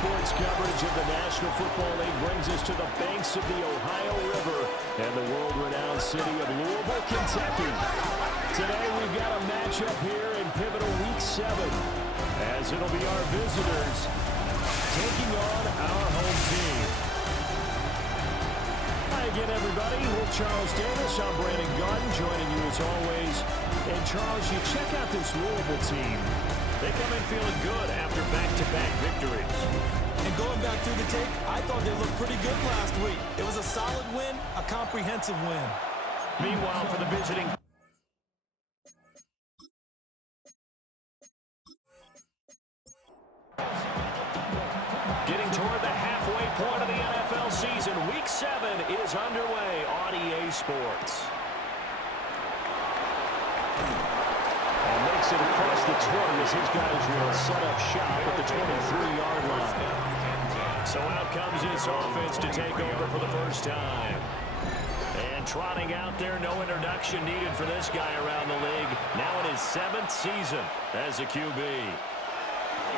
sports coverage of the National Football League brings us to the banks of the Ohio River and the world-renowned city of Louisville, Kentucky. Today we've got a matchup here in pivotal Week 7, as it'll be our visitors taking on our home team. Hi again, everybody. We're Charles Davis. I'm Brandon Garden, joining you as always. And Charles, you check out this Louisville team. They come in feeling good after back-to-back victories. And going back through the tape, I thought they looked pretty good last week. It was a solid win, a comprehensive win. Meanwhile, for the visiting... Getting toward the halfway point of the NFL season, Week 7 is underway on EA Sports. Makes it across the 20 as his guys will set up shop at the 23-yard line. So out comes this offense to take over for the first time. And trotting out there, no introduction needed for this guy around the league. Now in his 7th season as a QB.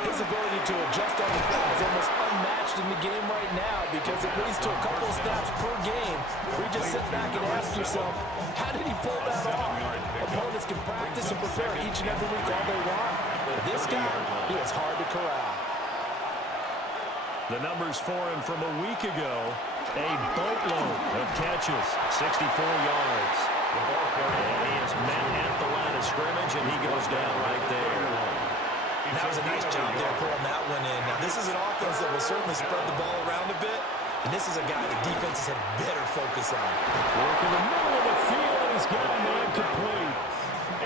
His ability to adjust on the fly is almost unmatched in the game right now because it leads to a couple of snaps per game. We just sit back and ask yourself, how did he pull that off? Opponents can practice and prepare each and every week all they want. But this guy, he is hard to corral. The numbers for him from a week ago, a boatload of catches, 64 yards. And he is met at the line of scrimmage, and he goes down right there. That was a nice job there pulling that one in. Now, this is an offense that will certainly spread the ball around a bit, and this is a guy the defenses had better focus on. Work in the middle of the field, and he's got a man complete.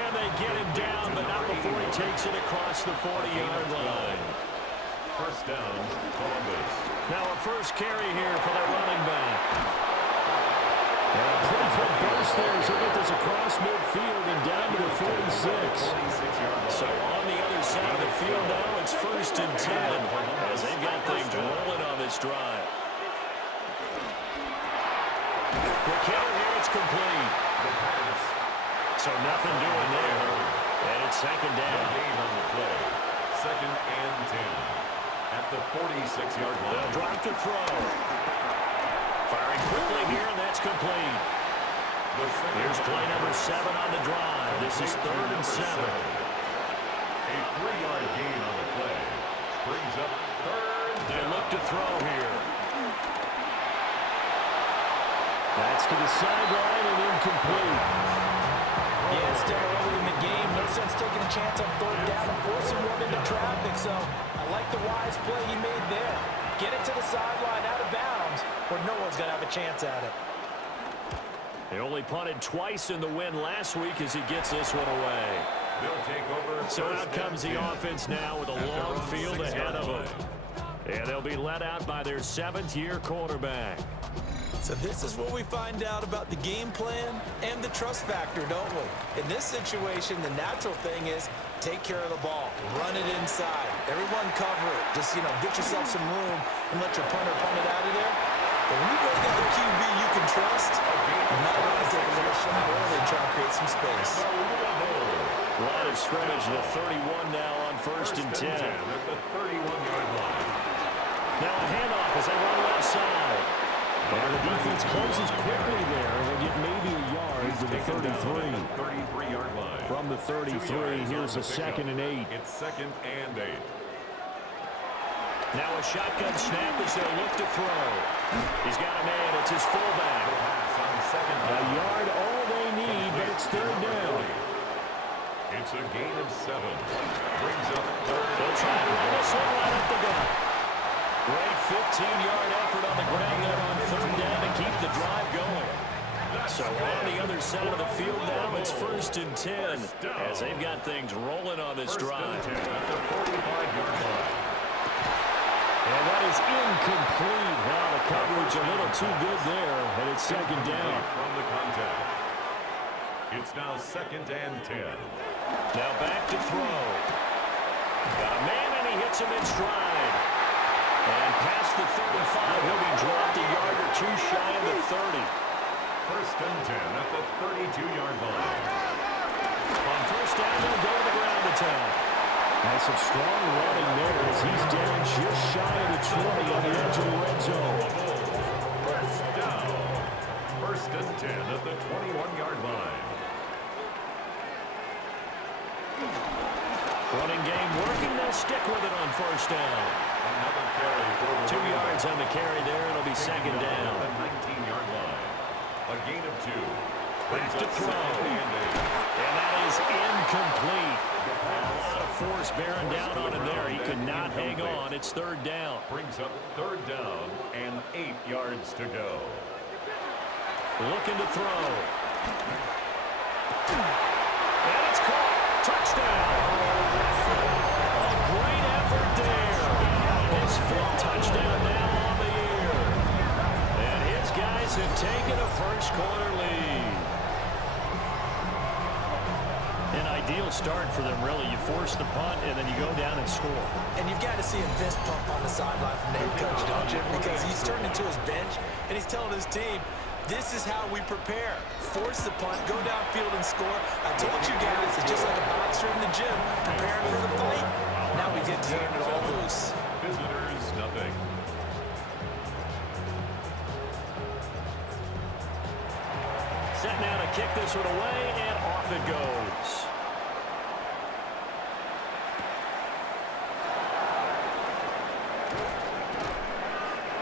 And they get him down, but not before he takes it across the 40-yard line. First down, Columbus. Now a first carry here for the running back. And a pretty quick burst there as he get this across midfield and down to the 46. So on the other side of the field now, it's 1st and 10 as they've got things rolling on this drive. The kill here, it's complete. So nothing doing there. And it's 2nd down. Gain on the play. 2nd and 10. At the 46-yard line. They'll drop to throw. Firing quickly here, and that's complete. Here's play number 7 on the drive. This is 3rd and 7. A 3-yard gain on the play. Brings up 3rd down. They look to throw here. That's to the sideline and incomplete. Yeah, it's still early in the game. No sense taking a chance on 3rd down and forcing one into traffic. So I like the wise play he made there. Get it to the sideline out of bounds where no one's going to have a chance at it. They only punted twice in the win last week as he gets this one away. They'll take over. So out comes the offense now with a long field ahead of them. And they'll be let out by their 7th-year quarterback. So this is what we find out about the game plan and the trust factor, don't we? In this situation, the natural thing is take care of the ball. Run it inside. Everyone cover it. Just, get yourself some room and let your punter punt it out of there. But when you go get the QB you can trust, you might want to take a little shot early and try to create some space. Line of scrimmage to the 31 now on 1st and 10. At the 31-yard line. Now a handoff as they run left side. And the defense closes quickly there. They'll get maybe a yard to the 33. 33-yard line. From the 33, here's a 2nd and 8. It's 2nd and 8. Now a shotgun snap as they'll look to throw. He's got a man. It's his fullback. A yard, all they need, but it's 3rd down. It's a gain of 7. Brings up 3rd. They'll try to run this one right up the gut. Great 15-yard effort on the ground there on 3rd down to keep the drive going. So on the other side of the field now, it's 1st and 10 as they've got things rolling on this drive. 1st and 10 at the 45-yard line. And that is incomplete. Wow, the coverage a little too good there, and it's 2nd down. From the contact. It's now 2nd and 10. Now back to throw. Got a man, and he hits him in stride. And past the 35, he'll be dropped a yard or two shy of the 30. 1st and 10 at the 32-yard line. On 1st down, they'll go to the ground attack. That's some strong running there as he's down just shy of the 20 on the edge of the red zone. First down. First and 10 at the 21-yard line. Running game working. They'll stick with it on first down. Another carry for the 2 yards on the carry there. It'll be second down. The 19-yard line. A gain of 2. Back to throw. And that is incomplete. A lot of force bearing down on him there. He could not hang on. It's third down. Brings up third down and 8 yards to go. Looking to throw. And it's caught. Touchdown. A great effort there. His 5th touchdown now on the year. And his guys have taken a first-quarter lead. An ideal start for them, really. You force the punt, and then you go down and score. And you've got to see a fist pump on the sideline from the head coach, don't you? Because he's turned into his bench, and he's telling his team, this is how we prepare. Force the punt, go downfield and score. I told you guys, it's just like a boxer in the gym, preparing for the fight. Now we get to turn it all loose. Visitors, nothing. Set now to kick this one away, and off it goes.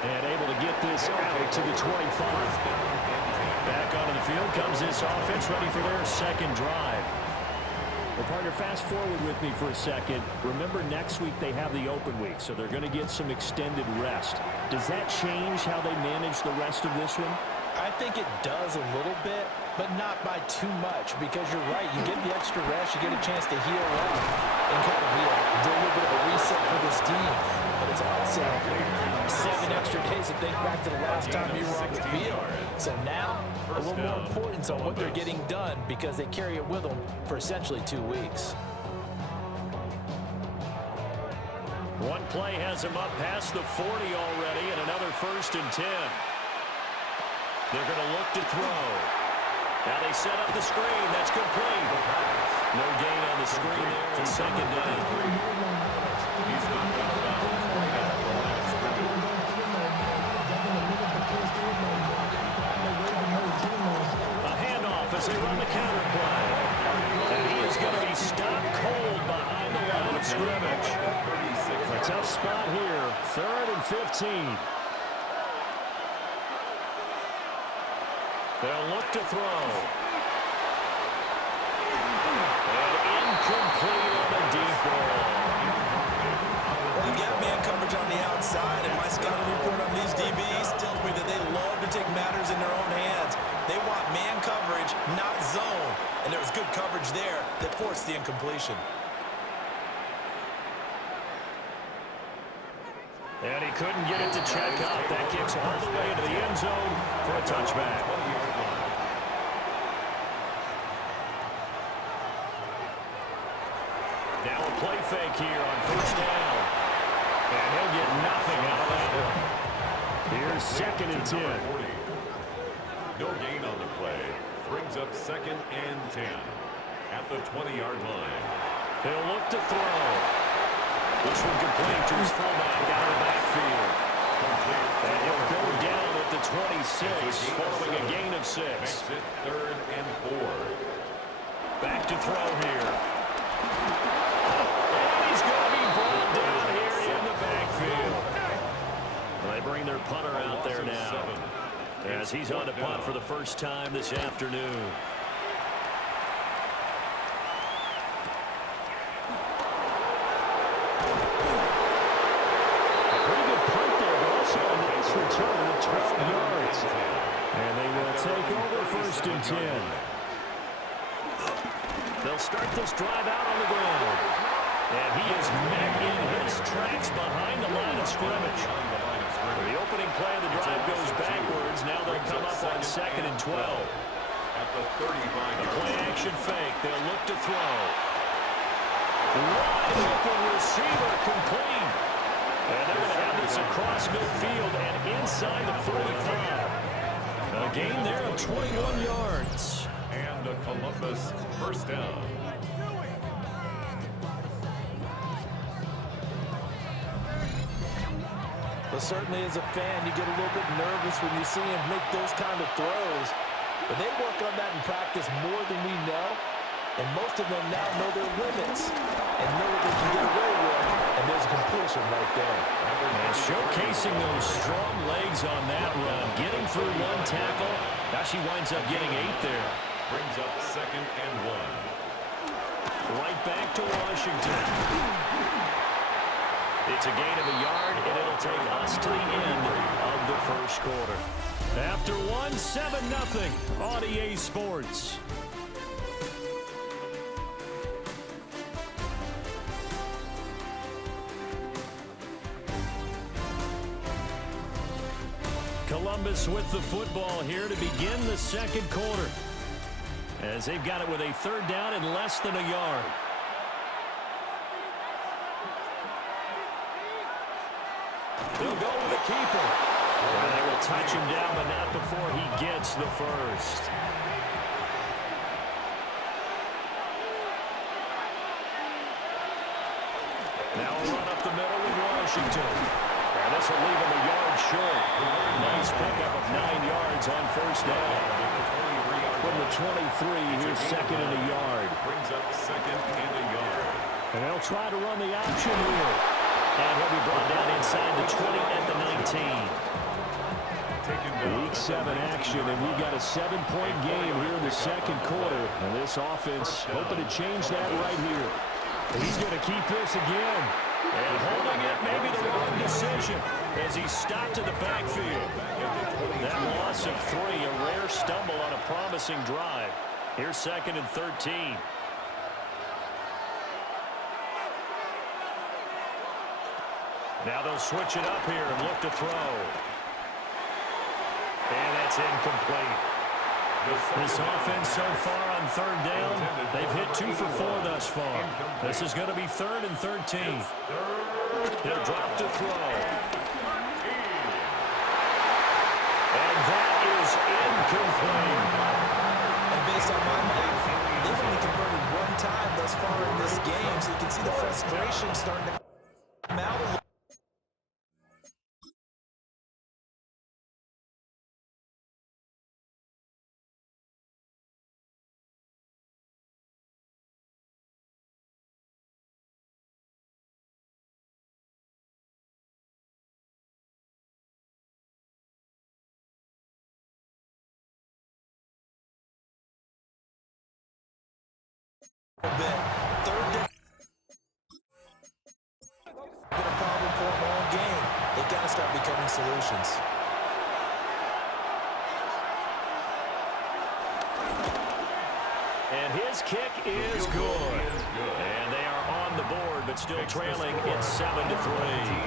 And able to get this out to the 25. Back onto the field comes this offense, ready for their second drive. Well, partner, fast forward with me for a second. Remember, next week they have the open week, so they're going to get some extended rest. Does that change how they manage the rest of this one? I think it does a little bit, but not by too much, because you're right. You get the extra rest, you get a chance to heal up and kind of do a little bit of a reset for this team. But it's also 7 extra days to think back to the last time you were on the field. So now, a little more importance on what they're getting done, because they carry it with them for essentially 2 weeks. One play has him up past the 40 already, and another 1st and 10. They're going to look to throw. Now they set up the screen. That's complete. No gain on the screen there. It's second down. A handoff as they run the counter play. And he is going to be stopped cold behind the line of scrimmage. A tough spot here. 3rd and 15. They'll look to throw. And incomplete on the deep ball. Well, you've got man coverage on the outside, and my scouting report on these DBs tells me that they love to take matters in their own hands. They want man coverage, not zone. And there was good coverage there that forced the incompletion. And he couldn't get it to check up. That kicks all the way to the end zone for a touchback. Now a play fake here on first down. And he'll get nothing out of that one. Here's 2nd and 10. No gain on the play. Brings up 2nd and 10 at the 20-yard line. He'll look to throw. This one complete to his fullback out of the backfield. And he'll go down at the 26 following a gain of 6. Makes it 3rd and 4. Back to throw here. And he's going to be brought down here in the backfield. They bring their punter out there now as he's on to punt for the first time this afternoon. A pretty good punt there, but also a nice return of 12 yards. And they will take over 1st and 10. They'll start this drive out on the ground. And he is met in his tracks behind the line of scrimmage. The opening play of the drive goes backwards. Now they'll come up on 2nd and 12. At the 35. A play action fake. They'll look to throw. Wide open receiver complete. And they're going to have this across midfield and inside the 45. A gain there of 21 yards. And a Columbus first down. Well, certainly as a fan, you get a little bit nervous when you see him make those kind of throws. But they work on that in practice more than we know. And most of them now know their limits and know what they can get away with. And there's a completion right there. And showcasing those strong legs on that run. Getting through one tackle. Now she winds up getting 8 there. Brings up 2nd and 1. Right back to Washington. It's a gain of a yard, and it'll take us to the end of the first quarter. After 7-0 on EA Sports. Columbus with the football here to begin the second quarter, as they've got it with a 3rd down and less than a yard. They'll go with the keeper. And they will touch him down, but not before he gets the first. Now a run up the middle with Washington. And this will leave him a yard short. Nice pickup of 9 yards on 1st down. From the 23, here's 2nd and a yard. Brings up 2nd and a yard. And they'll try to run the option here. And he'll be brought down inside the 20 at the 19. Week 7 action, and we've got a 7-point game here in the second quarter. And this offense hoping to change that right here. He's going to keep this again. And holding it, maybe the wrong decision as he stopped in the backfield. That loss of 3, a rare stumble on a promising drive. Here's 2nd and 13. Now they'll switch it up here and look to throw. And that's incomplete. This offense so far on 3rd down, they've hit 2 for 4 thus far. This is going to be 3rd and 13. They'll drop to throw. And that is incomplete. And based on my math, they've only converted 1 time thus far in this game, so you can see the frustration starting to come out a little. Bit. 3rd down. Been a problem for them all game. They've got to start becoming solutions. And his kick is good. And they are on the board, but still trailing. It's 7-3.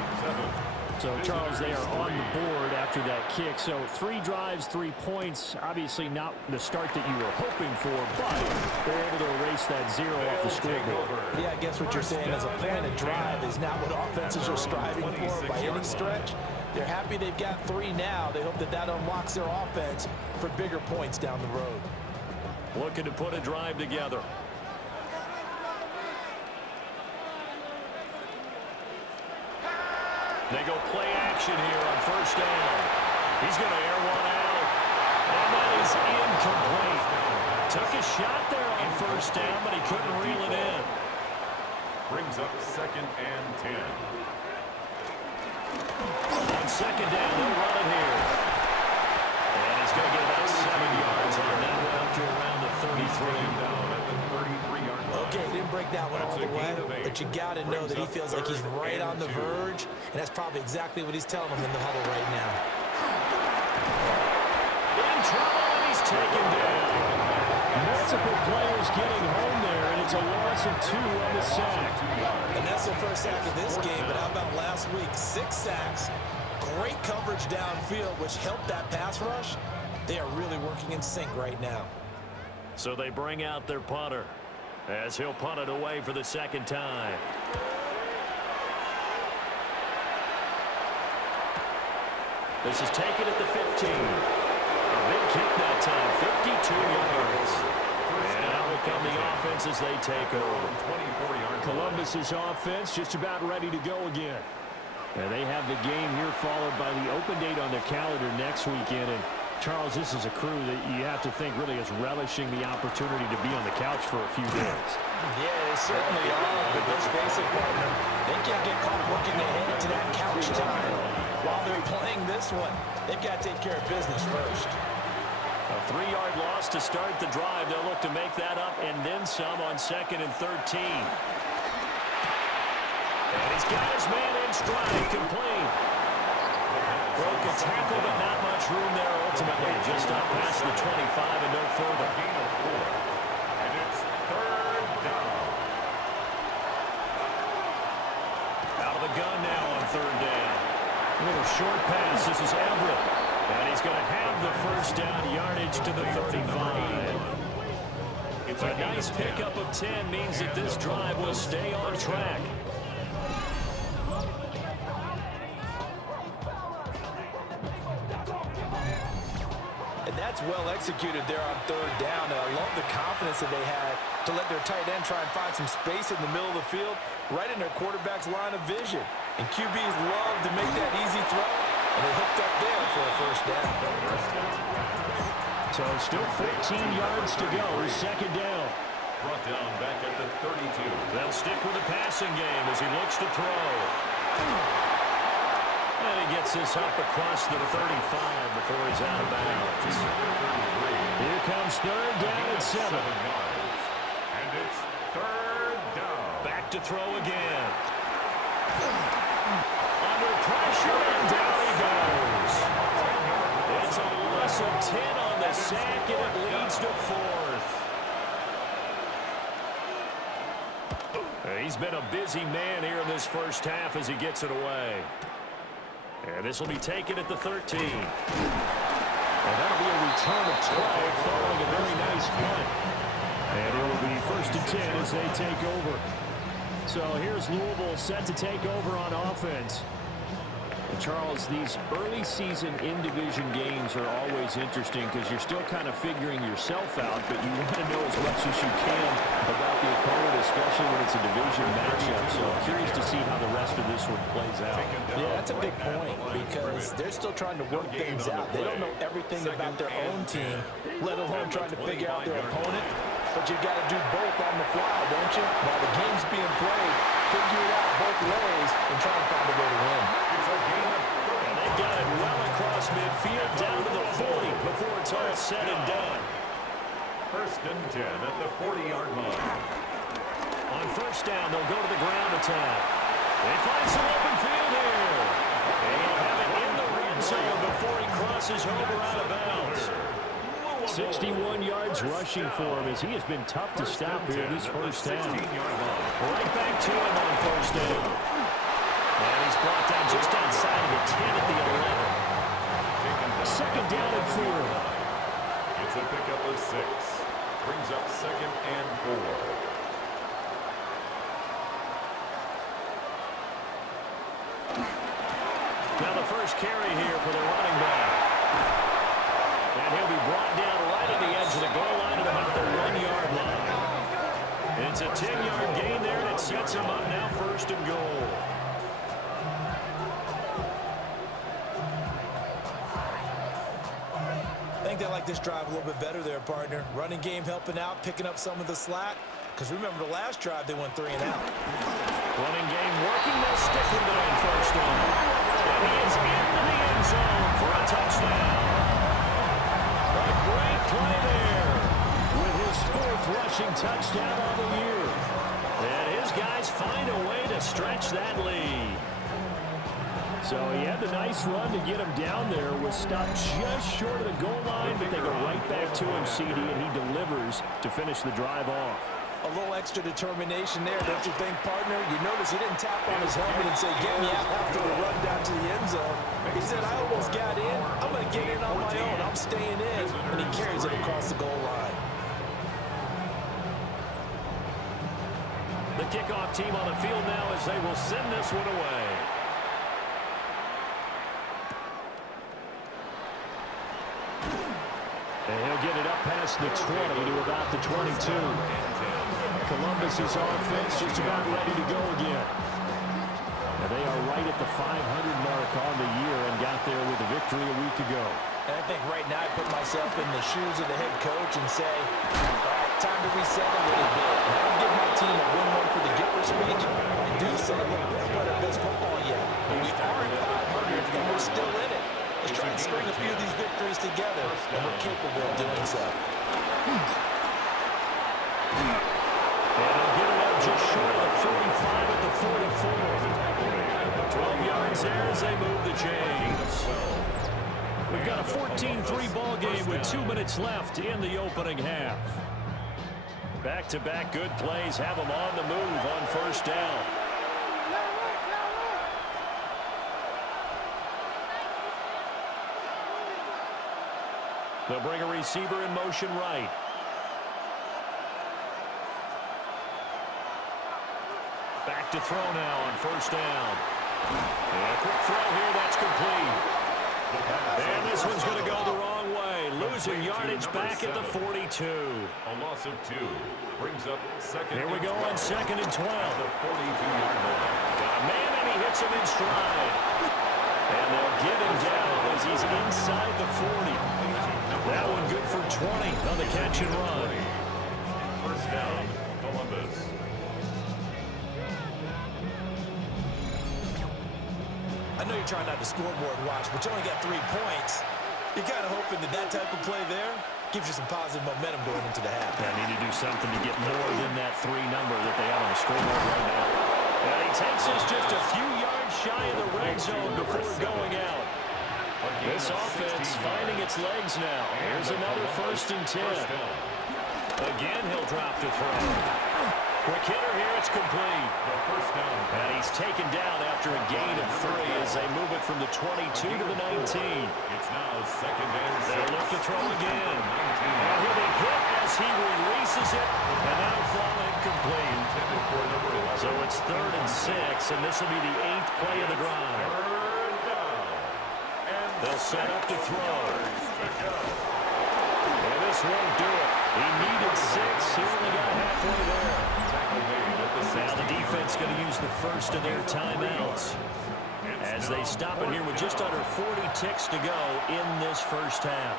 So, Charles, they are on the board after that kick. So 3 drives, 3 points. Obviously not the start that you were hoping for, but they're able to erase that 0 off the scoreboard. Yeah, I guess what you're saying as a point of drive is not what offenses are striving for by any stretch. They're happy they've got 3 now. They hope that that unlocks their offense for bigger points down the road. Looking to put a drive together. They go play action here on 1st down. He's going to air one out. And that is incomplete. Took a shot there on 1st down, but he couldn't reel it in. Brings up 2nd and 10. On 2nd down, they'll run it here. And he's going to get about 7 yards on that one up to around the 33. Okay, he didn't break that one all the way, but you got to know that he feels like he's right on the verge, and that's probably exactly what he's telling them in the huddle right now. In trouble, and he's taken down. Multiple players getting home there, and it's a loss of 2 on the sack. And that's the first sack of this game, but how about last week? 6 sacks, great coverage downfield, which helped that pass rush. They are really working in sync right now. So they bring out their punter, as he'll punt it away for the 2nd time. This is taken at the 15. A big kick that time, 52 yards. And out will come the offense as they take over. Columbus's offense just about ready to go again. And they have the game here followed by the open date on their calendar next weekend. And Charles, this is a crew that you have to think really is relishing the opportunity to be on the couch for a few days. Yeah, they certainly are. But let's face it, partner, they can't get caught looking ahead to that couch time while they're playing this one. They've got to take care of business first. A 3-yard loss to start the drive. They'll look to make that up and then some on 2nd and 13. And he's got his man in stride, complete. Broke a tackle, but not much room there ultimately. Just up past the 25 and no further. And it's 3rd down. Out of the gun now on 3rd down. A little short pass. This is Everett. And he's going to have the first down yardage to the 35. It's a nice pickup of 10 means that this drive will stay on track. That's well executed there on 3rd down. And I love the confidence that they had to let their tight end try and find some space in the middle of the field, right in their quarterback's line of vision. And QBs love to make that easy throw, and they hooked up there for a first down. So still 15 yards to go. 2nd down. Brought down back at the 32. They'll stick with the passing game as he looks to throw. And he gets this up across the 35 before he's out of bounds. Here comes 3rd down and 7. And it's 3rd down. Back to throw again. Under pressure, and down he goes. It's a loss of 10 on the sack, and it leads to 4th. He's been a busy man here in this first half as he gets it away. And this will be taken at the 13. And that'll be a return of 12 following a very nice punt. And it will be 1st and 10 as they take over. So here's Louisville set to take over on offense. And Charles, these early season in-division games are always interesting because you're still kind of figuring yourself out, but you want to know as much as you can about the opponent, especially when it's a division matchup. So I'm curious to see how the rest of this one plays out. Yeah, that's a big point because they're still trying to work things out. They don't know everything about their own team, let alone trying to figure out their opponent. But you got to do both on the fly, don't you? While the game's being played, figure it out both ways and try and find a way to win. And they've got it well across midfield down to the 40 before it's all said and done. 1st and 10 at the 40-yard line. On 1st down, they'll go to the ground attack. They find some open field here. And he'll have it in the red zone before he crosses over out of bounds. 61 yards rushing for him as he has been tough to stop here this first half. Right back to him on 1st down. And he's brought down just outside of the 10 at the 11. 2nd down and 4. It's a pickup of 6. Brings up 2nd and 4. Now the first carry here for the running back. And he'll be brought down right at the edge of the goal line at about the 1-yard line. It's a 10-yard gain there, and it sets him up now 1st and goal. I think they like this drive a little bit better there, partner. Running game helping out, picking up some of the slack. Because remember the last drive, they went 3 and out. Running game working. They'll stick with it on 1st down. And he is into the end zone for a touchdown. A great play there with his 4th rushing touchdown on the year. And his guys find a way to stretch that lead. So he had the nice run to get him down there. Was stopped just short of the goal line, but they go right back to him, CD, and he delivers to finish the drive off. A little extra determination there, don't you think, partner? You notice he didn't tap on his helmet and say, get me out after the run down to the end zone. He said, I almost got in. I'm going to get in on my own. I'm staying in. And he carries it across the goal line. The kickoff team on the field now as they will send this one away. And he'll get it up past the 20 to about the 22. Columbus's offense just about ready to go again. And they are right at the 500 mark on the year. myself in the shoes of the head coach and say, all right, time to reset a little bit. And I don't give my team a win one for the Gipper speech. I do say, look, we haven't played our best football yet, but we are at 500 and we're still in it. Let's try and string a few of these victories together, and we're capable of doing so. And they'll get it up just short of the 45 at the 44. 12 yards there as they move the chains. We've got a 14-3 ball game with 2 minutes left in the opening half. Back-to-back good plays have them on the move on first down. They'll bring a receiver in motion right. Back to throw now on first down. And a quick throw here, that's complete. And this one's going to go the wrong way. Losing yardage back at the 42. A loss of 2 brings up second. Here we go on 2nd and 12. The 42-yard line. Got a man, and he hits him in stride. And they'll get him down as he's inside the 40. That one good for 20 on the catch and run. First down, Columbus. I know you're trying not to scoreboard watch, but you only got 3 points. You're kind of hoping that that type of play there gives you some positive momentum going into the half. They need to do something to get more than that 3 number that they have on the scoreboard right now. And he takes us just a few yards shy of the red zone before going out. This offense finding its legs now. Here's another 1st and 10. Again, he'll drop to throw. Quick hitter here, it's complete. And he's taken down after a gain of 3 as they move it from the 22 to the 19. It's now 2nd and 6. They'll look to throw again. And he'll be hit as he releases it, and that'll fall incomplete. So it's 3rd and 6, and this will be the 8th play of the drive. They'll set up to throw. And this won't do it. He needed 6. He only got halfway there. Now the defense going to use the first of their timeouts as they stop it here with just under 40 ticks to go in this first half.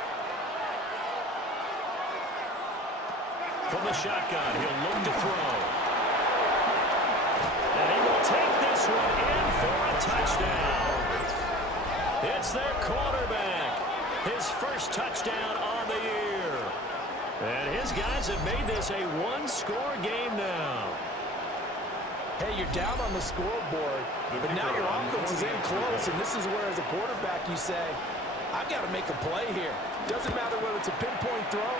From the shotgun, he'll look to throw. And he will take this one in for a touchdown. It's their quarterback. His first touchdown on the year. And his guys have made this a one-score game now. Hey, you're down on the scoreboard, but now your offense is in close, and this is where, as a quarterback, you say, I've got to make a play here. Doesn't matter whether it's a pinpoint throw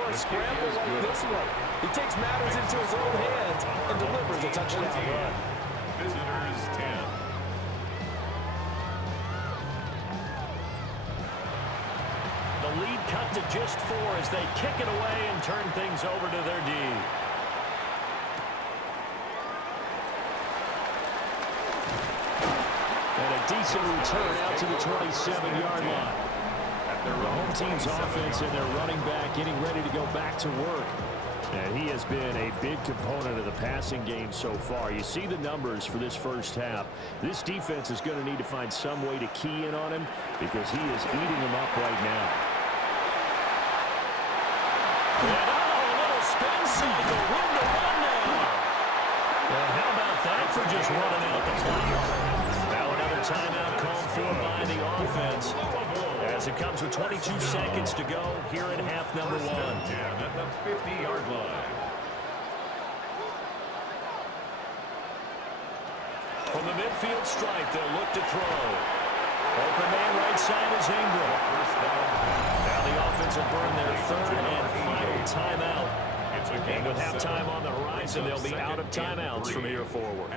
or a scramble like this one. He takes matters into his own hands and delivers a touchdown run. Visitors 10. The lead cut to just 4 as they kick it away and turn things over to their D. And a decent return out to the 27-yard line. The home team's offense and their running back getting ready to go back to work. And he has been a big component of the passing game so far. You see the numbers for this first half. This defense is going to need to find some way to key in on him because he is eating them up right now. And a little spin cycle, 1-1 now. And how about that for just running out the clock? Now another timeout called for by the offense as it comes with 22 seconds to go here in half number 1. At the 50-yard line. From the midfield stripe, they'll look to throw. Open man right side is Ingram. Now the offense will burn their 3rd and final timeout. And with halftime on the horizon, they'll be out of timeouts from here forward.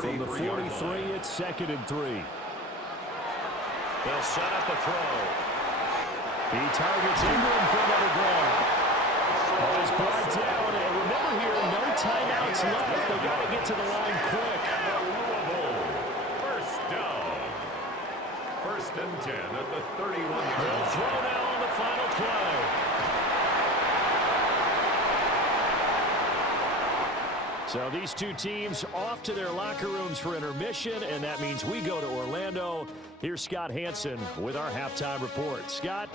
From the 43, it's 2nd and 3. They'll set up a throw. He targets Ingram for another grab. Oh, he's brought down. And remember here, no timeouts left. They've got to get to the line quick. First down. 1st and 10 at the 31. They'll throw now on the final play. So these two teams off to their locker rooms for intermission, and that means we go to Orlando. Here's Scott Hansen with our halftime report. Scott?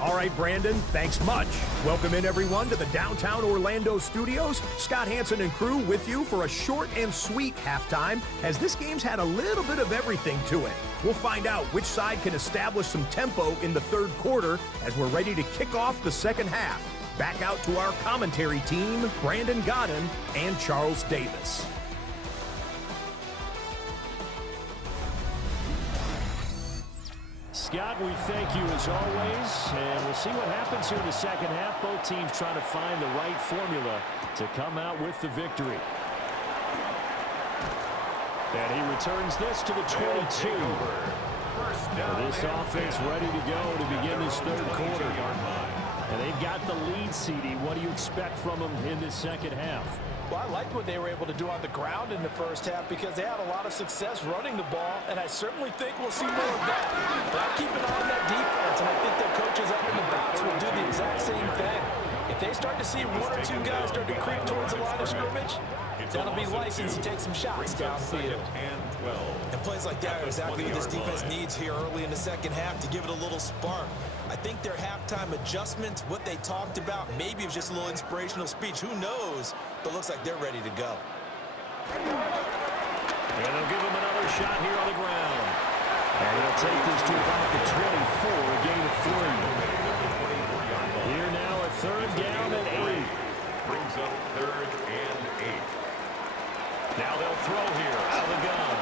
All right, Brandon, thanks much. Welcome in, everyone, to the downtown Orlando studios. Scott Hansen and crew with you for a short and sweet halftime, as this game's had a little bit of everything to it. We'll find out which side can establish some tempo in the third quarter as we're ready to kick off the second half. Back out to our commentary team, Brandon Godden and Charles Davis. Scott, we thank you as always, and we'll see what happens here in the second half. Both teams trying to find the right formula to come out with the victory. And he returns this to the 22. This offense ready to go to begin this third quarter. And they've got the lead, CD. What do you expect from them in this second half? Well, I liked what they were able to do on the ground in the first half because they had a lot of success running the ball, and I certainly think we'll see more of that. But I keep an eye on that defense, and I think their coaches up in the box will do the exact same thing. If they start to see one or two guys start to creep towards the line of scrimmage, that'll be license to take some shots downfield. And plays like that are exactly what this defense needs here early in the second half to give it a little spark. I think their halftime adjustments, what they talked about, maybe it was just a little inspirational speech. Who knows? But looks like they're ready to go. And they'll give him another shot here on the ground. And they'll take this to about the 24, a gain of 3. Here now a third down and 8. Brings up third and 8. Now they'll throw here out of the gun.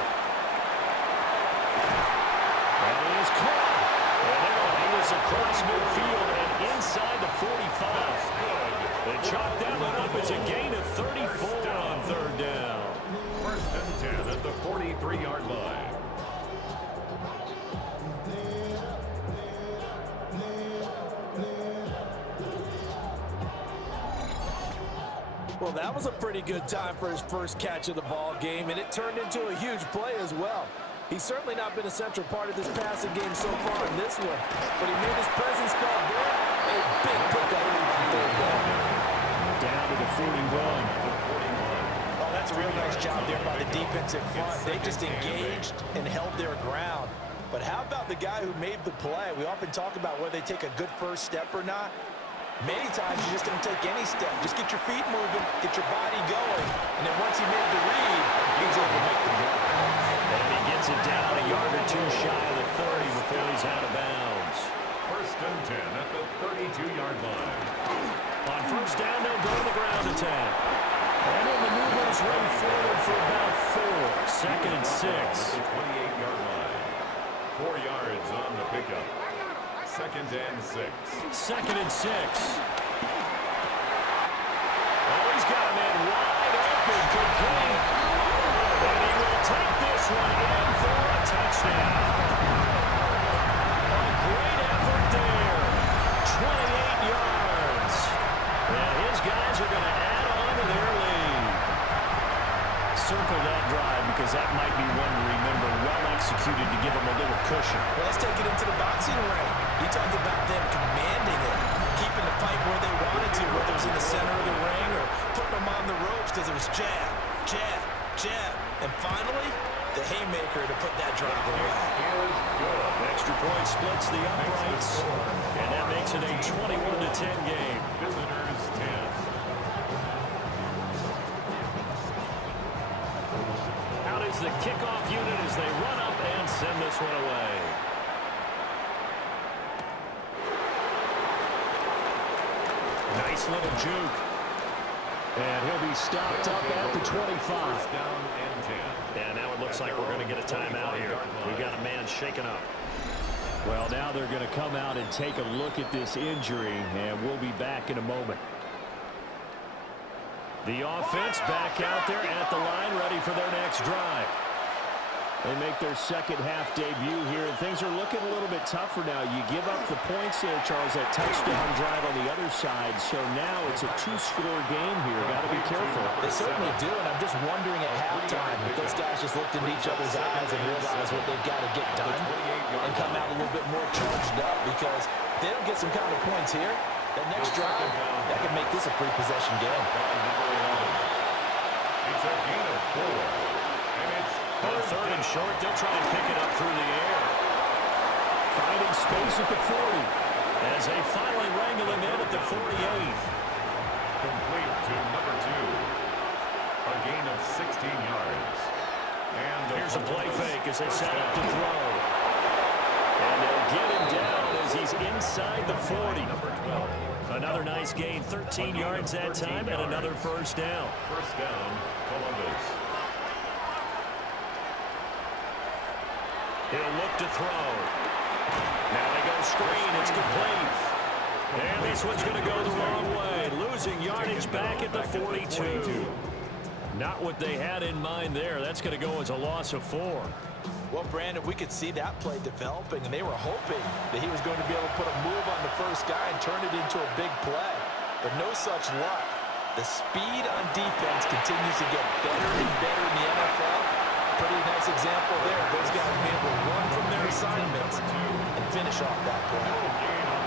And it is caught. And they're going to hang this across midfield and inside the 45. They chalk that one up as a gain of 34 on third down. First and 10 at the 43-yard line. Well, that was a pretty good time for his first catch of the ball game, and it turned into a huge play as well. He's certainly not been a central part of this passing game so far in this one, but he made his presence felt there. A big pickup on third down. Down to the 41. Oh, that's a real nice job there by the defensive front. They just engaged and held their ground. But how about the guy who made the play? We often talk about whether they take a good first step or not. Many times you just don't take any step. Just get your feet moving, get your body going, and then once he made the read, he was able to make the play. And he gets it down a yard or two shy of the 30 before he's out of bounds. First and 10 at the 32-yard line. On first down, they'll go to the ground attack. And then the movers run forward for about 4. Second and 6. The 28-yard line. 4 yards on the pickup. Second and 6. Second and 6. Oh, he's got a man wide open. Complete. And he will take this one in for a touchdown. A great effort there. 28 yards. And his guys are going to add on to their lead. Circle that drive because that might be one to remember. Well executed to give them a little cushion. Well, let's take it into the boxing ring. He talked about them commanding it, keeping the fight where they wanted to, whether it was in the center of the ring or putting them on the ropes because it was jab, jab, jab. And finally, the haymaker to put that drive away. Extra point splits the uprights, and that makes it a 21-10 game. Visitors 10. Out is the kickoff unit as they run up and send this one away. Nice little juke. And he'll be stopped up at the 25. First down and 10. And now it looks like we're going to get a timeout here. We've got a man shaken up. Well, now they're going to come out and take a look at this injury, and we'll be back in a moment. The offense back out there at the line, ready for their next drive. They make their second half debut here, and things are looking a little bit tougher now. You give up the points there, Charles, that touchdown drive on the other side. So now it's a two-score game here. Got to be careful. They certainly do, and I'm just wondering at halftime if those guys just looked into each other's eyes and realized what they've got to get done and come out a little bit more charged up, because if they don't get some kind of points here, that next drive, that could make this a free possession game. It's a gain of 4. On third and short, they'll try and pick it up through the air. Finding space at the 40. As they finally wrangle him in at the 48. Complete to number 2. A gain of 16 yards. And here's a play fake as they set up to throw. And they'll get him down as he's inside the 40. Number 12. Another nice gain, 13 yards that time, and another first down. First down, Columbus. He'll look to throw. Now they go screen. It's complete. And this one's going to go the wrong way. Losing yardage back at the 42. Not what they had in mind there. That's going to go as a loss of 4. Well, Brandon, we could see that play developing, and they were hoping that he was going to be able to put a move on the first guy and turn it into a big play. But no such luck. The speed on defense continues to get better and better in the NFL. Pretty nice example there. Those guys being able to run from their assignments and finish off that play.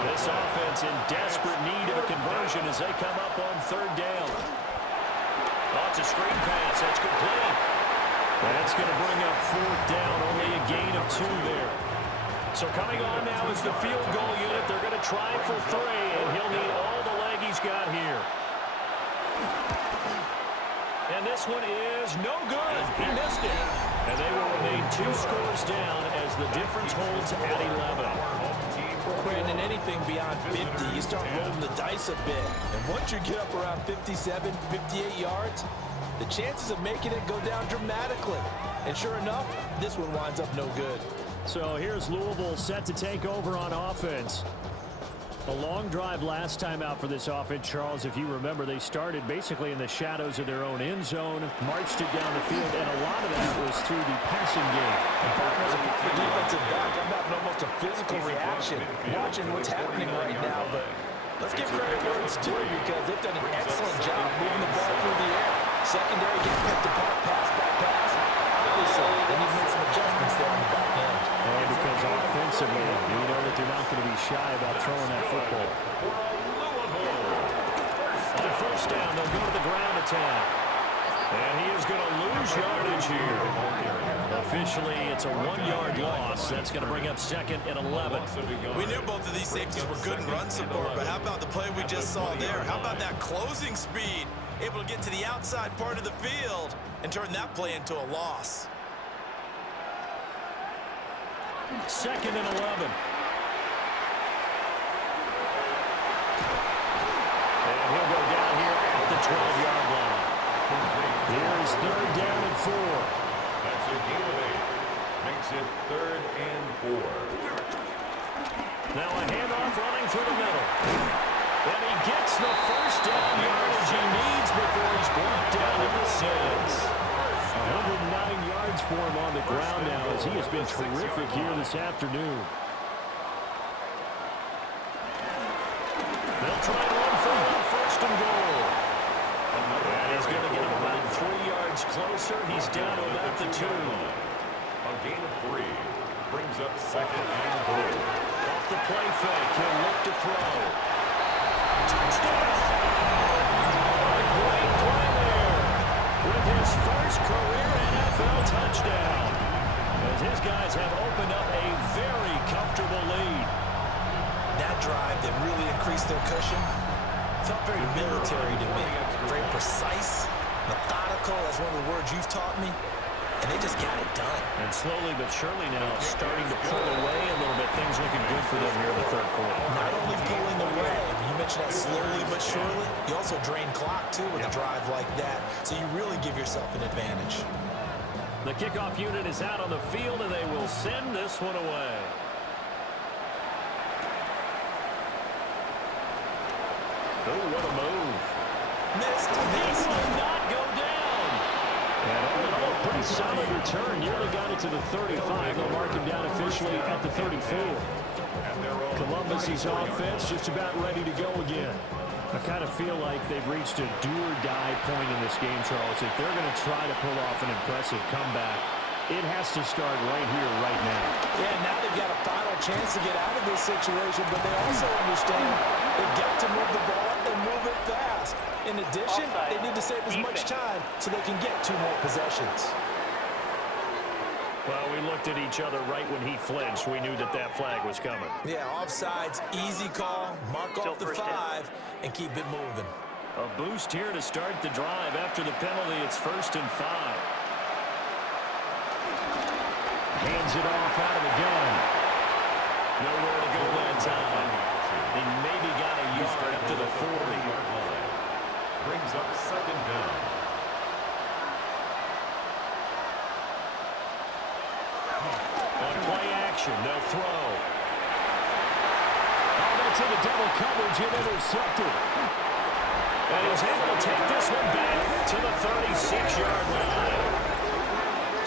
This offense in desperate need of a conversion as they come up on third down. Oh, it's a screen pass. That's complete. That's going to bring up fourth down. Only a gain of 2 there. So coming on now is the field goal unit. They're going to try for 3, and he'll need all the leg he's got here. And this one is no good. He missed it. And they will remain 2 scores down as the difference holds at 11. Brandon, anything beyond 50, you start rolling the dice a bit. And once you get up around 57, 58 yards, the chances of making it go down dramatically. And sure enough, this one winds up no good. So here's Louisville set to take over on offense. A long drive last time out for this offense, Charles. If you remember, they started basically in the shadows of their own end zone, marched it down the field, and a lot of that was through the passing game. As a defensive back, I'm having almost a physical reaction watching what's happening right now. But let's give credit where it's due because they've done an excellent job moving the ball through the air. Secondary getting picked apart, pass by pass. Obviously, they need to make some adjustments there on the back end. And because offensively, we know that they're not going to be shy about throwing that football. On first down, they'll go to the ground attack. And he is going to lose yardage here. Officially, it's a 1-yard loss. That's going to bring up second and 11. We knew both of these safeties were good in run support, but how about the play we just saw there? How about that closing speed? Able to get to the outside part of the field and turn that play into a loss. Second and 11. And he'll go down here at the 12-yard line. Here's third down and 4. That's a gain of 8. Makes it 3rd and 4. Now a handoff running through the middle. And he gets the first down yardage he needs before he's brought down at the 6. 109 yards for him on the ground now as he has been terrific here this afternoon. They'll try and run for one, first and goal. And he's going to get him about 3 yards closer. He's down to about the 2. A gain of 3 brings up second and goal. Off the play fake, he'll look to throw. Touchdown! A great play there with his first career NFL touchdown. As his guys have opened up a very comfortable lead. That drive that really increased their cushion felt very military to me. Very precise, methodical. That's one of the words you've taught me. And they just got it done. And slowly but surely now starting to pull away a little bit. Things looking good for them here in the third quarter. Not only pulling away, you mentioned that slowly but surely. You also drain clock, too, with a drive like that. So you really give yourself an advantage. The kickoff unit is out on the field, and they will send this one away. Oh, what a move. Missed. This will not go down. And all in all, pretty solid return. Nearly got it to the 35. They'll mark him down officially at the 34. Columbus's offense just about ready to go again. I kind of feel like they've reached a do-or-die point in this game, Charles. If they're going to try to pull off an impressive comeback, it has to start right here, right now. Yeah, now they've got a final chance to get out of this situation, but they also understand they've got to move the ball and move it fast. In addition, they need to save as much time so they can get 2 more possessions. Well, we looked at each other right when he flinched. We knew that that flag was coming. Yeah, offsides, easy call, mark off the 5, and keep it moving. A boost here to start the drive. After the penalty, it's 1st and 5. Hands it off out of the gun. Nowhere to go that time. He maybe got a yard up to the 40. Brings up 2nd down. On play action, they'll throw. Oh, that's into double coverage and intercepted. And he's able to take this one back to the 36-yard line.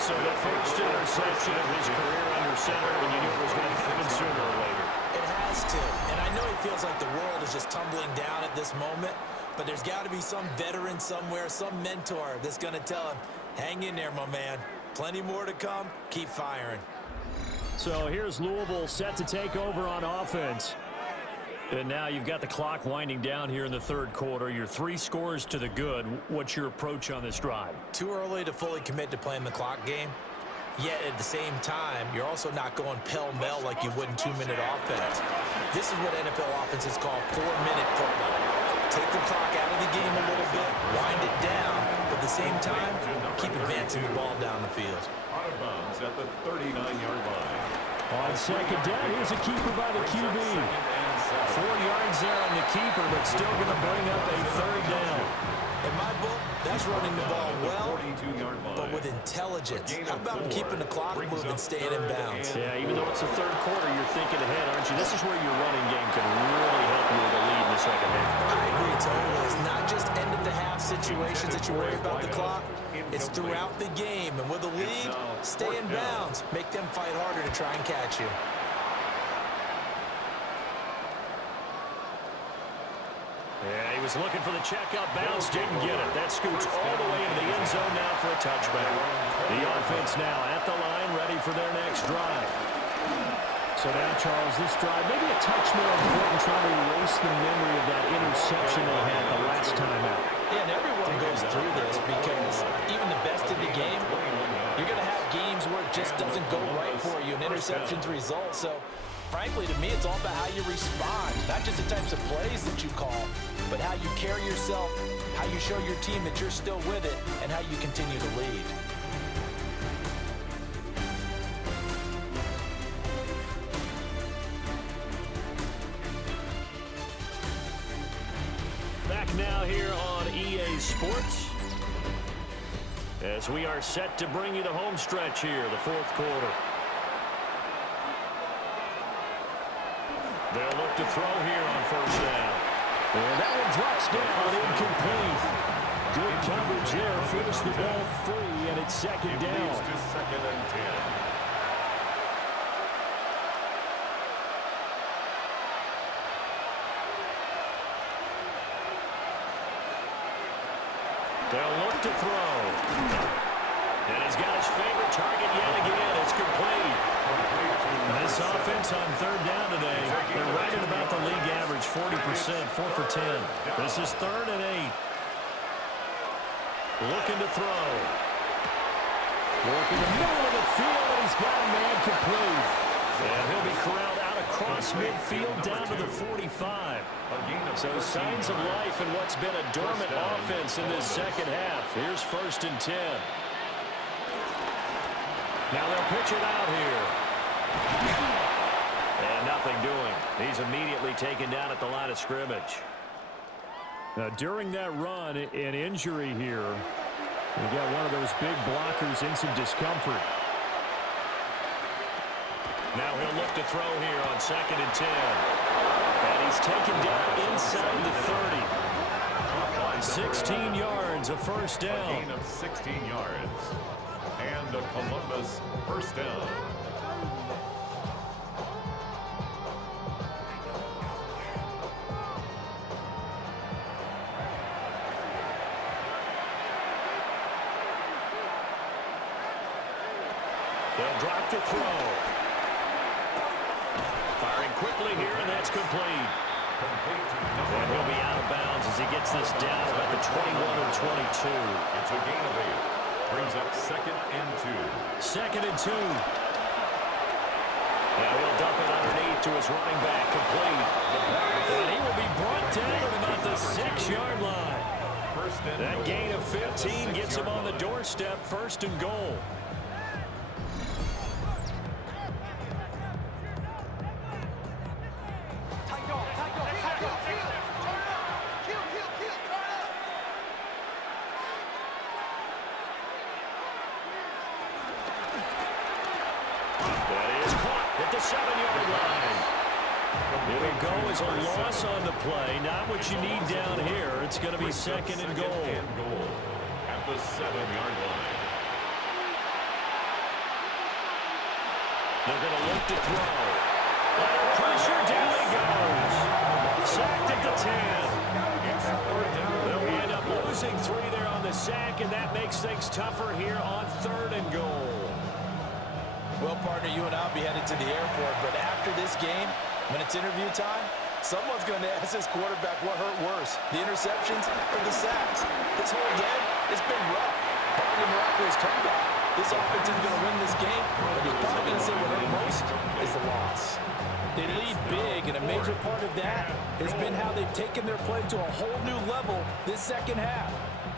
So the first interception of his career under center, and you knew it was going to happen sooner or later. It has to. And I know he feels like the world is just tumbling down at this moment, but there's got to be some veteran somewhere, some mentor that's going to tell him, hang in there, my man. Plenty more to come. Keep firing. So here's Louisville set to take over on offense. And now you've got the clock winding down here in the 3rd quarter. You're 3 scores to the good. What's your approach on this drive? Too early to fully commit to playing the clock game. Yet at the same time, you're also not going pell-mell like you would in 2-minute offense. This is what NFL offenses call 4-minute football. Take the clock out of the game a little bit, wind it down, but at the same time, keep advancing the ball down the field. Out of bounds at the 39-yard line. On 2nd down, here's a keeper by the QB. 4 yards there on the keeper, but still going to bring up a 3rd down. In my book, that's running the ball well, but with intelligence. How about keeping the clock moving, staying in bounds? Yeah, even though it's the 3rd quarter, you're thinking ahead, aren't you? This is where your running game can really help you with a lead in the 2nd half. I agree totally. It's not just end-of-the-half situations that you worry about the clock. It's throughout the game. And with a lead, stay in bounds. Make them fight harder to try and catch you. Yeah, he was looking for the check-up bounce, didn't get it. That scoots all the way into the end zone now for a touchback. The offense now at the line, ready for their next drive. So now, Charles, this drive, maybe a touch more important, trying to erase the memory of that interception they had the last time out. Yeah, and everyone goes through this because even the best in the game, you're going to have games where it just doesn't go right for you, and interceptions result. So, frankly, to me, it's all about how you respond, not just the types of plays that you call, but how you carry yourself, how you show your team that you're still with it, and how you continue to lead. Back now here on EA Sports, as we are set to bring you the home stretch here, the 4th quarter. They'll look to throw here on 1st down. And that one drops down, incomplete. Good coverage there, force the ball free, and it's 2nd down. To 2nd and 10. They'll look to throw. And he's got his favorite target yet again. It's complete. This offense on 3rd down today, they're right at about the league average, 40%, 4 for 10. This is 3rd and 8. Looking to throw. Working the middle of the field, and he's got a man complete. And he'll be corralled out across midfield down to the 45. So signs of life in what's been a dormant offense in this 2nd half. Here's 1st and 10. Now they'll pitch it out here. And nothing doing. He's immediately taken down at the line of scrimmage. Now during that run, an injury here. We got one of those big blockers in some discomfort. Now he'll look to throw here on 2nd and 10. And he's taken down inside the 30. 16 yards, a 1st down. A gain of 16 yards. And a Columbus 1st down. They'll drop to throw. Firing quickly here, and that's complete. And he'll be out of bounds as he gets this down about the 21 or 22. It's a gain of 8. Brings up 2nd and 2. 2nd and 2. And he'll dump it underneath to his running back, complete. And he will be brought down at about the 6-yard line. That gain of 15 gets him on the doorstep, 1st and goal. That is caught at the 7-yard line. It'll go as a loss on the play. Not what you need down here. It's going to be 2nd and goal. At the 7-yard line. They're going to look to throw. Under pressure, down he goes. Sacked at the 10. They'll end up losing 3 there on the sack, and that makes things tougher here on 3rd and goal. Well, partner, you and I will be headed to the airport, but after this game, when it's interview time, someone's going to ask this quarterback what hurt worse, the interceptions or the sacks. This whole game, it's been rough. Barring a miraculous comeback, this offense is going to win this game, but he's probably going to say what hurt most is the loss. They lead big, and a major part of that has been how they've taken their play to a whole new level this second half.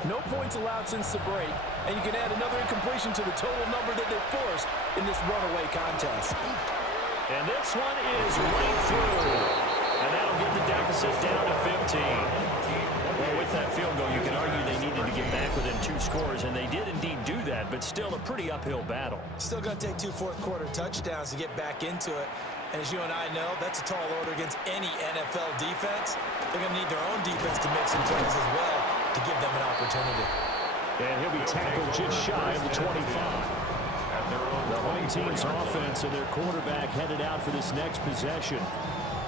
No points allowed since the break, and you can add another incompletion to the total number that they forced in this runaway contest. And this one is right through. And that'll get the deficit down to 15. Well, with that field goal, you can argue they needed to get back within 2 scores, and they did indeed do that, but still a pretty uphill battle. Still going to take 2 fourth-quarter touchdowns to get back into it. And as you and I know, that's a tall order against any NFL defense. They're going to need their own defense to make some plays as well to give them an opportunity. And he'll be tackled just shy of the 25. The home team's offense and their quarterback headed out for this next possession.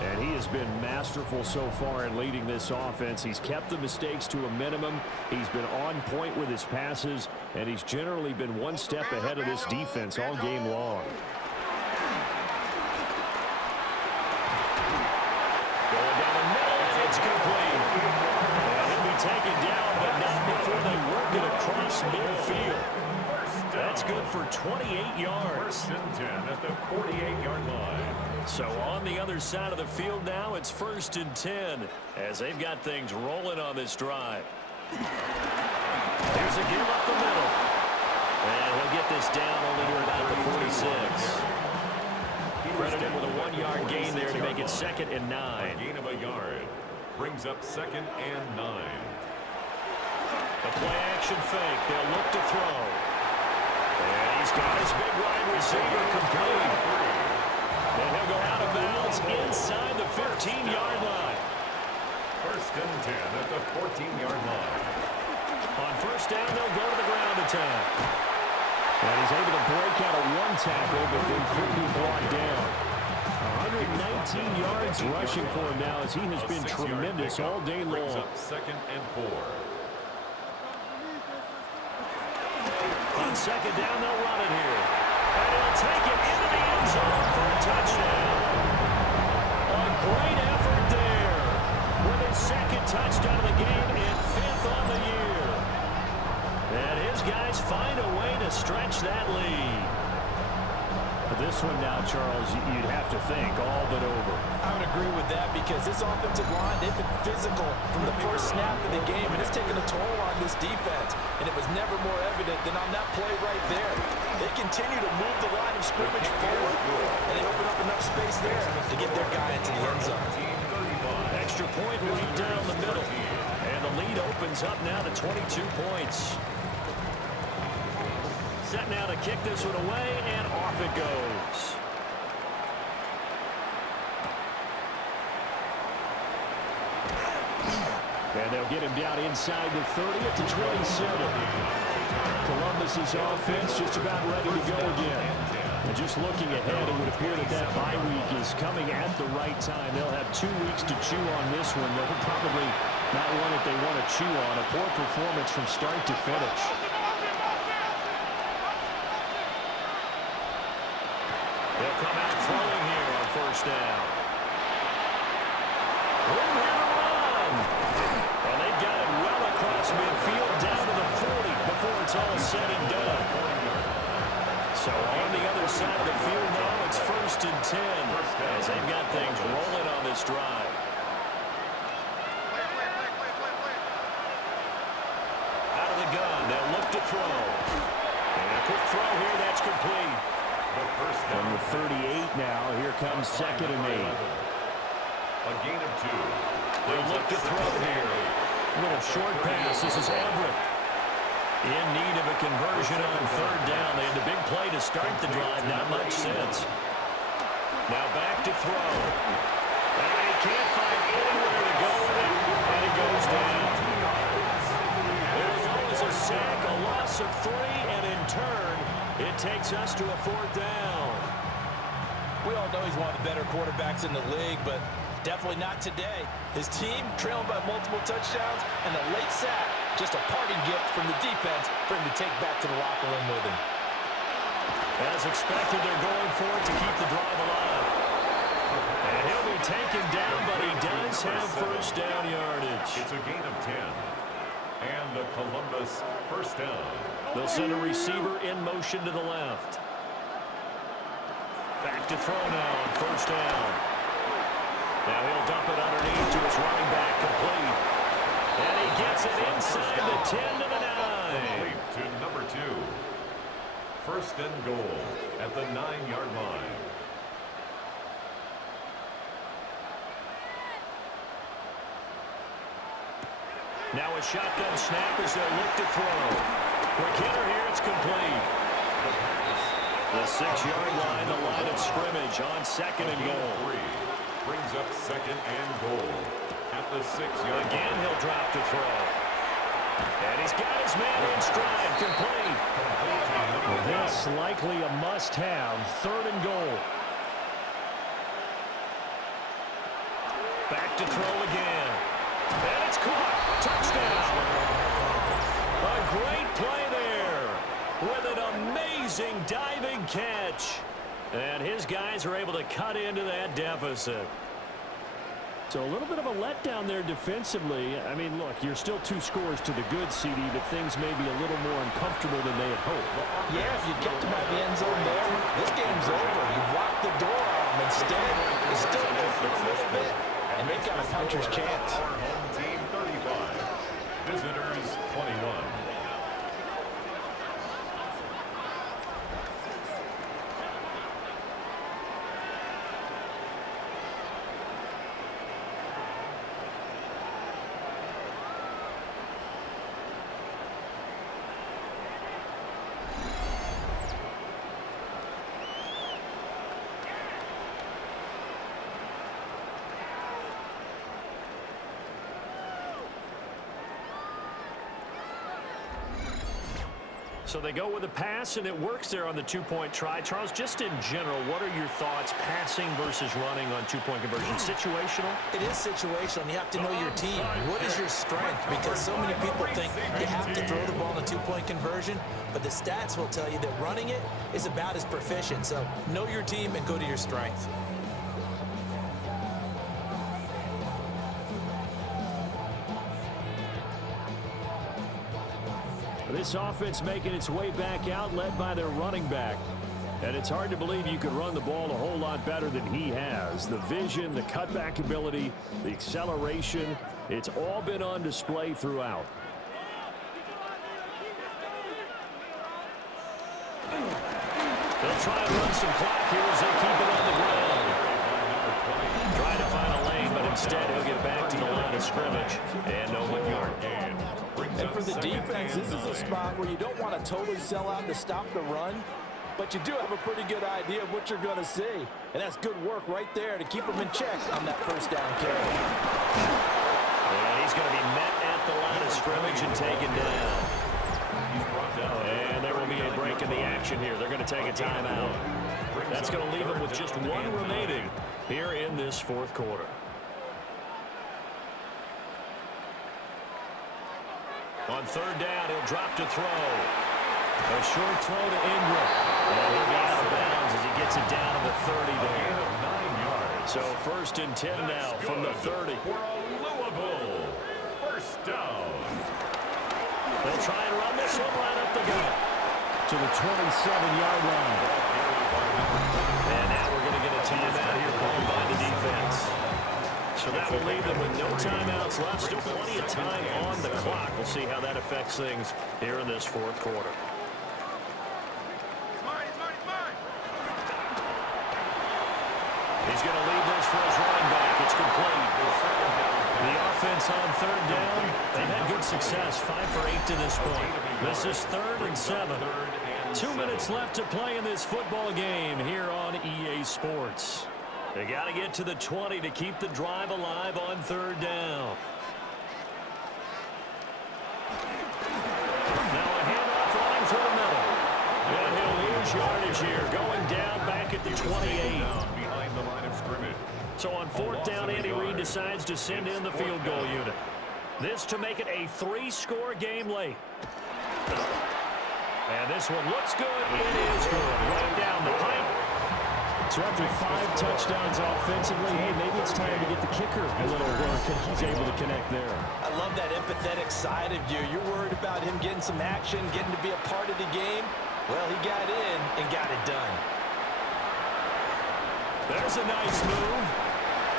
And he has been masterful so far in leading this offense. He's kept the mistakes to a minimum. He's been on point with his passes, and he's generally been one step ahead of this defense all game long. Going down the middle, and it's complete. And he'll be taken down, but not before they work it across midfield. That's good for 28 yards. 1st and 10 at the 48-yard line. So on the other side of the field now, it's 1st and 10 as they've got things rolling on this drive. Here's a give up the middle. And he'll get this down only to about the 46. Credited with a 1-yard gain there to make it 2nd and 9. A gain of a yard. Brings up 2nd and 9. The play action fake. They'll look to throw. And he's got his big wide receiver complete. And he'll go out of bounds inside the 15-yard line. 1st and 10 at the 14-yard line. On 1st down, they'll go to the ground attack. And he's able to break out of 1 tackle, but then quickly brought down. 119 yards rushing for him now as he has been tremendous all day long. Brings up 2nd and 4. On 2nd down, they'll run it here. And he'll take it into the end zone for a touchdown. A great effort there with his 2nd touchdown of the game and 5th on the year. And his guys find a way to stretch that lead. But this one now, Charles, you'd have to think all but over. I would agree with that because this offensive line, they've been physical from the first snap of the game, and it's taken a toll on this defense. And it was never more evident than on that play right there. They continue to move the line of scrimmage forward, and they open up enough space there to get their guy into the end zone. Extra point right down the middle. And the lead opens up now to 22 points. Set now to kick this one away, and off it goes. And they'll get him down inside the 30 at the 27. Columbus's offense just about ready to go again. And just looking ahead, it would appear that that bye week is coming at the right time. They'll have 2 weeks to chew on this one. They'll probably not one that they want to chew on. A poor performance from start to finish. They'll come out throwing here on 1st down. Room here to run. And they've got it well across midfield down to the 40 before it's all said and done. first and 10 as they've got things rolling on this drive. Out of the gun, they'll look to throw. And a quick throw here, that's complete. From the 38 now, here comes second and 8. A gain of 2. They'll look to throw here. A little short pass. This is Everett. In need of a conversion on third down. They had a big play to start the drive. Not much sense. Now back to throw. And he can't find anywhere to go with it. And he goes down. There goes a sack, a loss of 3, and in turn, it takes us to a 4th down. We all know he's one of the better quarterbacks in the league, but definitely not today. His team trailing by multiple touchdowns, and the late sack, just a parting gift from the defense for him to take back to the locker room with him. As expected, they're going for it to keep the drive alive. And he'll be taken down, but he does have first down yardage. It's a gain of 10. And the Columbus first down. They'll send a receiver in motion to the left. Back to throw now on first down. Now he'll dump it underneath to his running back, complete. And he gets it inside the 10 to the 9. Complete to number 2. First and goal at the 9-yard line. Now a shotgun snap as they'll look to throw. Quick hitter here, it's complete. The 6-yard line, the line of scrimmage on second and goal. 3 brings up second and goal at the 6-yard line. Again, he'll drop to throw. And he's got his man in stride, complete. This likely a must-have, third and goal. Back to throw again. And it's caught. Touchdown. A great play there with an amazing diving catch. And his guys are able to cut into that deficit. So a little bit of a letdown there defensively. I mean, look, you're still 2 scores to the good, CD, but things may be a little more uncomfortable than they had hoped. Yeah, if you kept him out the end zone there, this game's over. You've locked the door on him. Instead, it's still open a little bit, and they've got a puncher's chance. Home team 35. Visitors 21. So they go with a pass, and it works there on the 2-point try. Charles, just in general, what are your thoughts passing versus running on 2-point conversion? Situational? It is situational, and you have to know your team. What is your strength? Because so many people think you have to throw the ball in a 2-point conversion, but the stats will tell you that running it is about as proficient. So know your team and go to your strength. This offense making its way back out, led by their running back. And it's hard to believe you could run the ball a whole lot better than he has. The vision, the cutback ability, the acceleration, it's all been on display throughout. They'll try and run some clock here as they keep it on the ground. Try to find a lane, but instead he'll get back to the line of scrimmage. And no 1-yard gain. And for the defense, this is a spot where you don't want to totally sell out to stop the run, but you do have a pretty good idea of what you're going to see. And that's good work right there to keep them in check on that first down carry. And he's going to be met at the line of scrimmage and taken down. And there will be a break in the action here. They're going to take a timeout. That's going to leave them with just 1 remaining here in this 4th quarter. On third down, he'll drop to throw. A short throw to Ingram. And he'll be out of bounds as he gets it down to the 30 there. So first and 10 now from the 30. For Louisville, first down. They'll try and run this one right up the gut to the 27-yard line. And now we're going to get a Timeout here called by the defense. So that will leave them with no timeouts left. Still plenty of time on the clock. We'll see how that affects things here in this fourth quarter. He's going to leave this for his running back. It's complete. The offense on third down. They've had good success. 5 for 8 to this point. This is 3rd and 7. 2 minutes left to play in this football game here on EA Sports. They got to get to the 20 to keep the drive alive on third down. Now a handoff running through the middle. And he'll lose yardage here, going down back at the 28. Behind the line of scrimmage. So on 4th down, Andy Reid decides to send in the field goal unit. This to make it a 3-score game late. And this one looks good. It is good. Right down the pipe. So after 5 touchdowns offensively, hey, maybe it's time to get the kicker a little work, and he's able to connect there. I love that empathetic side of you. You're worried about him getting some action, getting to be a part of the game. Well, he got in and got it done. There's a nice move.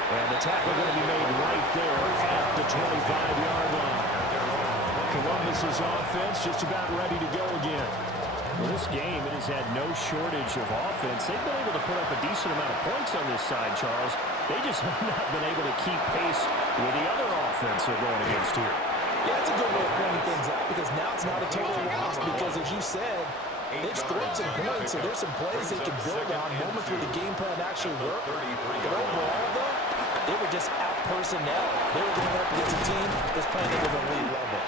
And the tackle going to be made right there at the 25-yard line. Columbus's offense just about ready to go again. Well, this game, it has had no shortage of offense. They've been able to put up a decent amount of points on this side, Charles. They just have not been able to keep pace with the other offense they're going against here. Yeah, it's a good way of pointing things out because now it's not a total loss because, as you said, they've scored some points, so there's some plays they can build on, moments where the game plan actually worked. But overall, though, they were just out personnel. They were going up against a team that's playing at an elite level.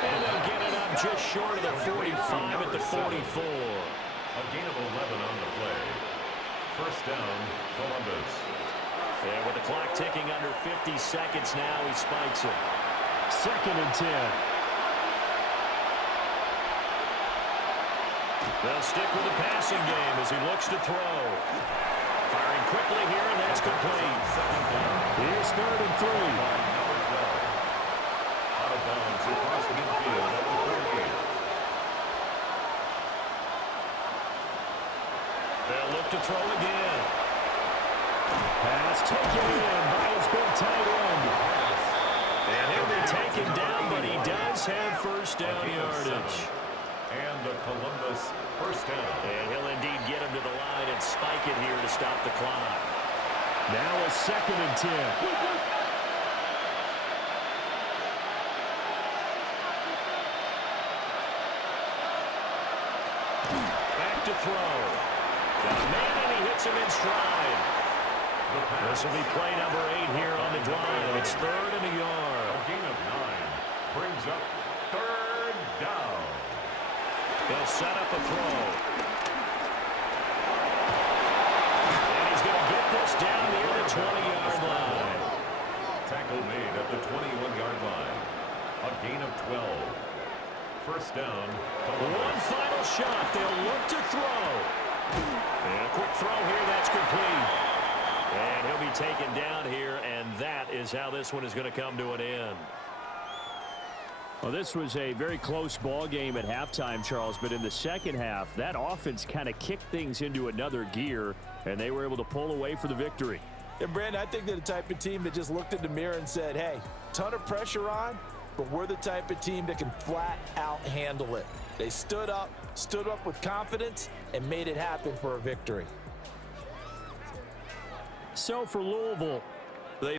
And they'll get it up just short of the 45 at the 44. A gain of 11 on the play. First down, Columbus. And with the clock ticking under 50 seconds now, he spikes it. 2nd and 10. They'll stick with the passing game as he looks to throw. Firing quickly here, and that's complete. Here's 3rd and 3. Out of bounds across midfield at the 38. They'll look to throw again. Pass taken in by his big tight end. And he'll be taken down, but he does have first down yardage. And the Columbus first down. And he'll indeed get him to the line and spike it here to stop the clock. Now a 2nd and 10. Back to throw. Got a man and he hits him in stride. This will be play number 8 here on the drive. It's 3rd and a yard. A gain of 9 brings up 3rd down. They'll set up a throw. And he's going to get this down near the 20-yard line. Tackle made at the 21-yard line. A gain of 12. First down. One final shot. They'll look to throw. And a quick throw here. That's complete. And he'll be taken down here, and that is how this one is going to come to an end. Well, this was a very close ball game at halftime, Charles, but in the second half, that offense kind of kicked things into another gear, and they were able to pull away for the victory. And, Brandon, I think they're the type of team that just looked in the mirror and said, hey, ton of pressure on, but we're the type of team that can flat out handle it. They stood up with confidence, and made it happen for a victory. So for Louisville,